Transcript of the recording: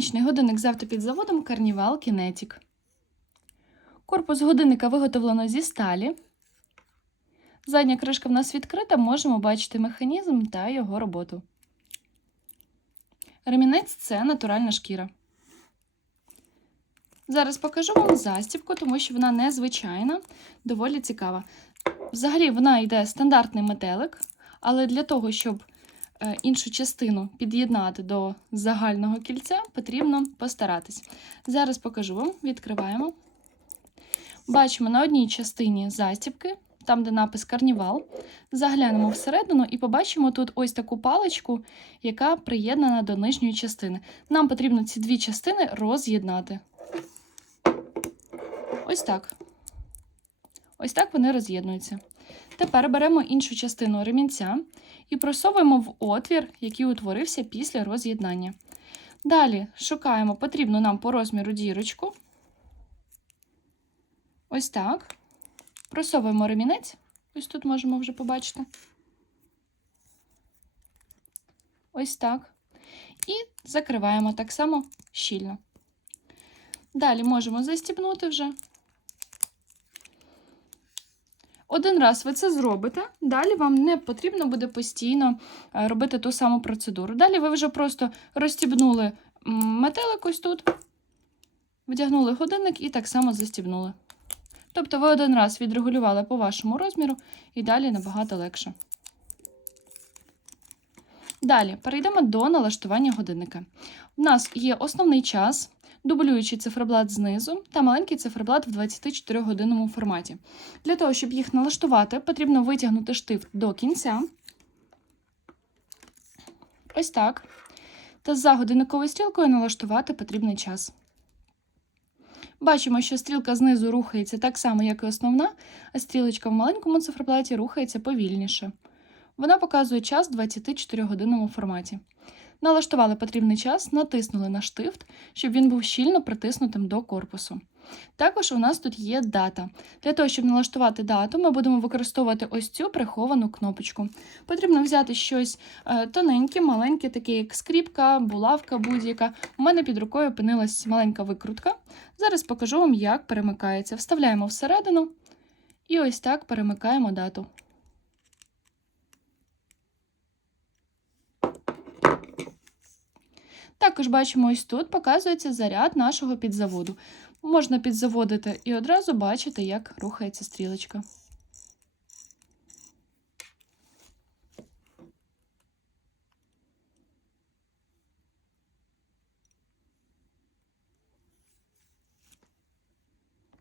Механічний годинник з автопідзаводом Carnival Kinetic. Корпус годинника виготовлено зі сталі. Задня кришка в нас відкрита, можемо бачити механізм та його роботу. Ремінець це натуральна шкіра. Зараз покажу вам застібку, тому що вона незвичайна, доволі цікава. Взагалі, вона йде стандартний метелик, але для того, щоб іншу частину під'єднати до загального кільця, потрібно постаратись. Зараз покажу вам, відкриваємо. Бачимо на одній частині застібки, там, де напис Карнівал. Заглянемо всередину і побачимо тут ось таку паличку, яка приєднана до нижньої частини. Нам потрібно ці дві частини роз'єднати. Ось так. Ось так вони роз'єднуються. Тепер беремо іншу частину ремінця і просовуємо в отвір, який утворився після роз'єднання. Далі шукаємо потрібну нам по розміру дірочку. Ось так. Просовуємо ремінець. Ось тут можемо вже побачити. Ось так. І закриваємо так само щільно. Далі можемо застібнути вже. Один раз ви це зробите, далі вам не потрібно буде постійно е, робити ту саму процедуру. Далі ви вже просто розстібнули метелик ось тут, вдягнули годинник і так само застібнули. Тобто ви один раз відрегулювали по вашому розміру і далі набагато легше. Далі перейдемо до налаштування годинника. У нас є основний час, дублюючий циферблат знизу та маленький циферблат в 24-годинному форматі. Для того, щоб їх налаштувати, потрібно витягнути штифт до кінця. Ось так. Та за годинниковою стрілкою налаштувати потрібний час. Бачимо, що стрілка знизу рухається так само, як і основна, а стрілочка в маленькому циферблаті рухається повільніше. Вона показує час в 24-годинному форматі. Налаштували потрібний час, натиснули на штифт, щоб він був щільно притиснутим до корпусу. Також у нас тут є дата. Для того, щоб налаштувати дату, ми будемо використовувати ось цю приховану кнопочку. Потрібно взяти щось е, тоненьке, маленьке, таке як скріпка, булавка будь-яка. У мене під рукою опинилась маленька викрутка. Зараз покажу вам, як перемикається. Вставляємо всередину і ось так перемикаємо дату. Також бачимо, ось тут показується заряд нашого підзаводу. Можна підзаводити і одразу бачити, як рухається стрілочка.